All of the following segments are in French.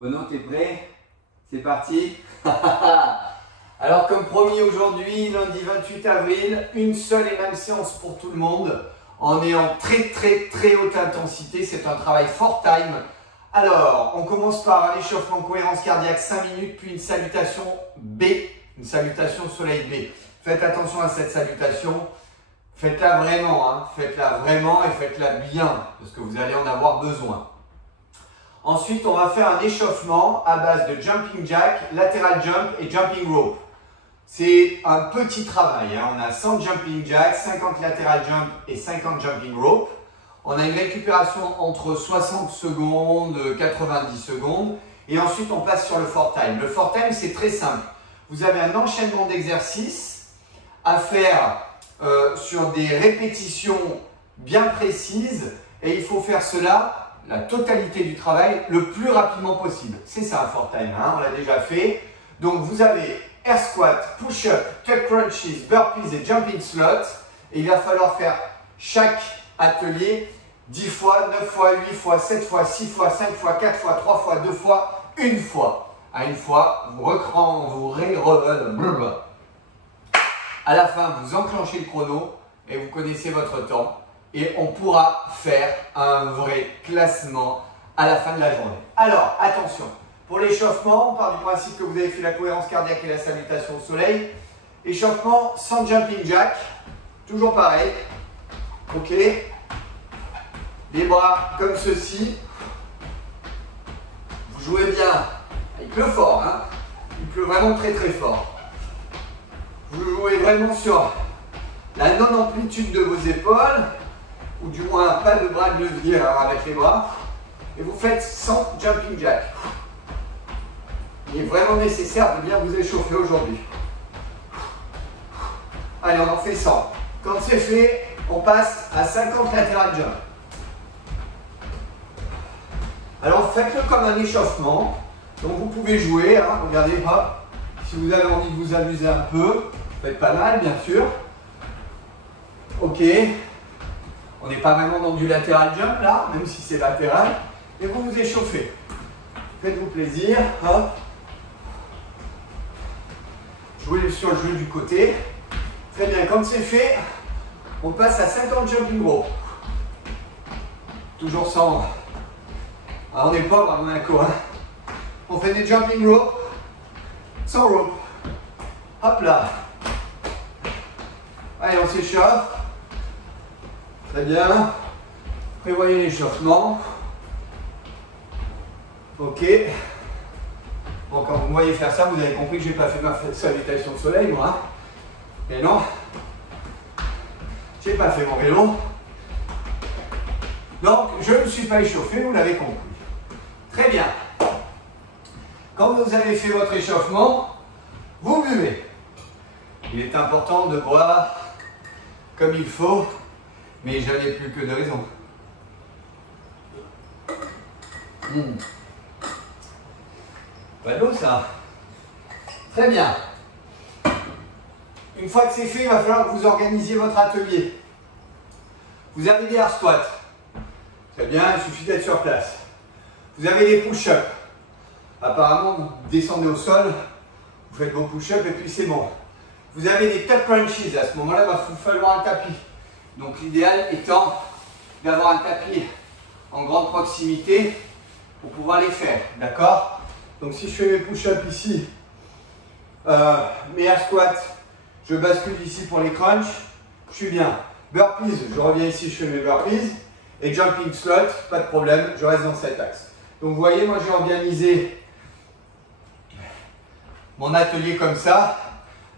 Bono, t'es prêt? C'est parti. Alors comme promis aujourd'hui, lundi 28 avril, une seule et même séance pour tout le monde. On est en très haute intensité, c'est un travail fort time. Alors, on commence par un échauffement cohérence cardiaque 5 minutes, puis une salutation B, une salutation soleil B. Faites attention à cette salutation, faites-la vraiment, hein. Faites-la vraiment et faites-la bien, parce que vous allez en avoir besoin. Ensuite, on va faire un échauffement à base de jumping jack, lateral jump et jumping rope. C'est un petit travail, hein. On a 100 jumping jack, 50 lateral jump et 50 jumping rope. On a une récupération entre 60 secondes, 90 secondes. Et ensuite, on passe sur le fort time. Le fort time, c'est très simple. Vous avez un enchaînement d'exercices à faire sur des répétitions bien précises. Et il faut faire cela, la totalité du travail, le plus rapidement possible. C'est ça un fort time, hein, on l'a déjà fait. Donc vous avez air squat, push-up, tuck crunches, burpees et jumping slots. Et il va falloir faire chaque atelier 10 fois, 9 fois, 8 fois, 7 fois, 6 fois, 5 fois, 4 fois, 3 fois, 2 fois, une fois. À une fois, à la fin, vous enclenchez le chrono et vous connaissez votre temps. Et on pourra faire un vrai classement à la fin de la journée. Alors, attention, pour l'échauffement, on part du principe que vous avez fait la cohérence cardiaque et la salutation au soleil. Échauffement sans jumping jack, toujours pareil. Ok. Les bras comme ceci. Vous jouez bien. Il pleut fort, hein. Il pleut vraiment très fort. Vous jouez vraiment sur la non-amplitude de vos épaules, ou du moins pas de bras de levier avec les bras, et vous faites 100 jumping jack. Il est vraiment nécessaire de bien vous échauffer aujourd'hui. Allez, on en fait 100. Quand c'est fait, on passe à 50 lateral jump. Alors faites-le comme un échauffement. Donc vous pouvez jouer, hein, regardez, hop. Si vous avez envie de vous amuser un peu, faites pas mal bien sûr. Ok. On n'est pas vraiment dans du lateral jump là, même si c'est latéral. Et vous vous échauffez. Faites-vous plaisir. Hop. Jouez sur le jeu du côté. Très bien, quand c'est fait, on passe à 50 jumping rope. Toujours sans. Ah, on n'est pas à Monaco. Hein. On fait des jumping rope sans rope. Hop là. Allez, on s'échauffe. Très bien. Prévoyez l'échauffement. Ok. Bon, quand vous me voyez faire ça, vous avez compris que je n'ai pas fait ma salutation de soleil, moi. Hein. Mais non. Je n'ai pas fait mon vélo. Donc, je ne me suis pas échauffé, vous l'avez compris. Très bien. Quand vous avez fait votre échauffement, vous buvez. Il est important de boire comme il faut. Mais je n'ai plus que de raison. Pas d'eau ça. Très bien. Une fois que c'est fait, il va falloir que vous organisiez votre atelier. Vous avez des air squats. Très bien, il suffit d'être sur place. Vous avez les push-ups. Apparemment, vous descendez au sol, vous faites vos push-ups et puis c'est bon. Vous avez des tuck crunches. À ce moment-là, il va vous falloir un tapis. Donc l'idéal étant d'avoir un tapis en grande proximité pour pouvoir les faire, d'accord? Donc si je fais mes push-ups ici, mes air squats, je bascule ici pour les crunchs, je suis bien. Burpees, je reviens ici, je fais mes burpees. Et jumping slot, pas de problème, je reste dans cet axe. Donc vous voyez, moi j'ai organisé mon atelier comme ça.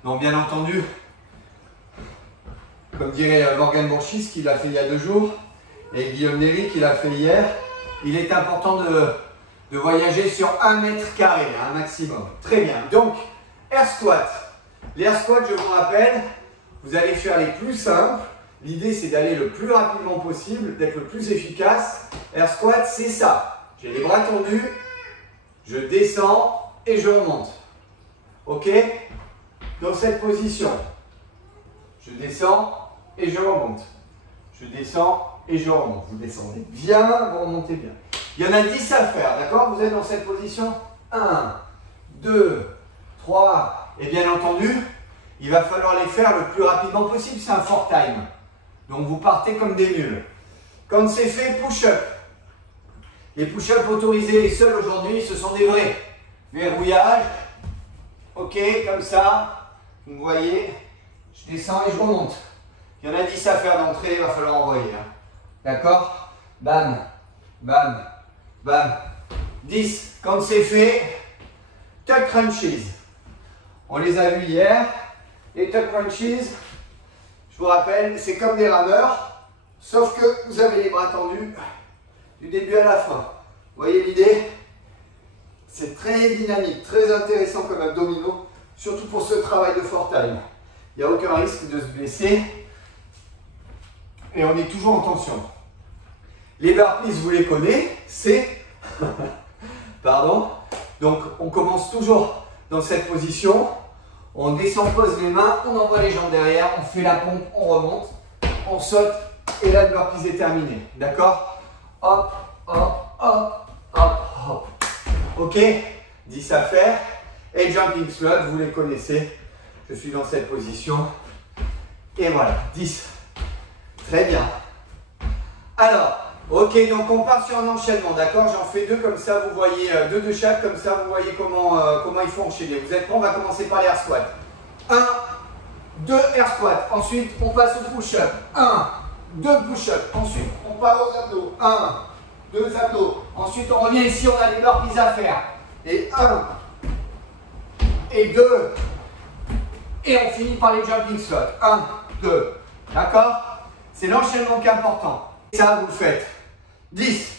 Donc bien entendu, comme dirait Morgan Bourchis, qui l'a fait il y a 2 jours, et Guillaume Néry, qui l'a fait hier, il est important de voyager sur 1 mètre carré, un maximum. Très bien. Donc, air squat. Les air squats, je vous rappelle, vous allez faire les plus simples. L'idée, c'est d'aller le plus rapidement possible, d'être le plus efficace. Air squat, c'est ça. J'ai les bras tendus, je descends et je remonte. Ok? Dans cette position, je descends et je remonte. Je descends et je remonte. Vous descendez bien, vous remontez bien. Il y en a 10 à faire, d'accord? Vous êtes dans cette position 1, 2, 3, et bien entendu, il va falloir les faire le plus rapidement possible, c'est un fort time. Donc vous partez comme des nuls. Quand c'est fait, push-up. Les push-up autorisés et seuls aujourd'hui, ce sont des vrais. Verrouillage. Ok, comme ça. Vous me voyez. Je descends et je remonte. Il y en a 10 à faire d'entrée, il va falloir envoyer. Hein. D'accord? Bam, bam, bam. 10. Quand c'est fait, tuck crunches. On les a vus hier. Les tuck crunches, je vous rappelle, c'est comme des rameurs, sauf que vous avez les bras tendus du début à la fin. Vous voyez l'idée? C'est très dynamique, très intéressant comme abdominaux, surtout pour ce travail de fort time. Il n'y a aucun risque de se blesser et on est toujours en tension. Les burpees, vous les connaissez, c'est... Pardon. Donc on commence toujours dans cette position. On descend, pose les mains, on envoie les jambes derrière, on fait la pompe, on remonte, on saute et là le burpees est terminé. D'accord? Hop, hop, hop, hop, hop. Ok? 10 à faire. Et jumping slot, vous les connaissez. Je suis dans cette position. Et voilà, 10. Très bien. Alors, ok, donc on part sur un enchaînement, d'accord? J'en fais deux comme ça, vous voyez, deux de chaque, comme ça vous voyez comment il faut enchaîner. Vous êtes prêts? On va commencer par les air squats. 1, 2 air squats. Ensuite, on passe au push-up. 1, 2 push-up. Ensuite, on part aux abdos. 1, 2 abdos. Ensuite, on revient ici, on a les burpees à faire. Et 1, et 2, et on finit par les jumping slots. 1, 2. D'accord? C'est l'enchaînement qui est important. Ça, vous le faites. 10,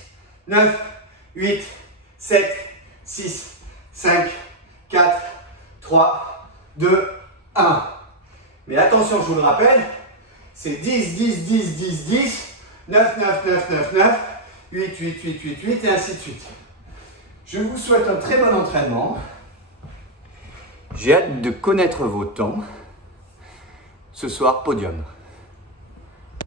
9, 8, 7, 6, 5, 4, 3, 2, 1. Mais attention, je vous le rappelle, c'est 10, 10, 10, 10, 10, 9, 9, 9, 9, 9, 8, 8, 8, 8, 8 et ainsi de suite. Je vous souhaite un très bon entraînement. J'ai hâte de connaître vos temps. Ce soir, podium.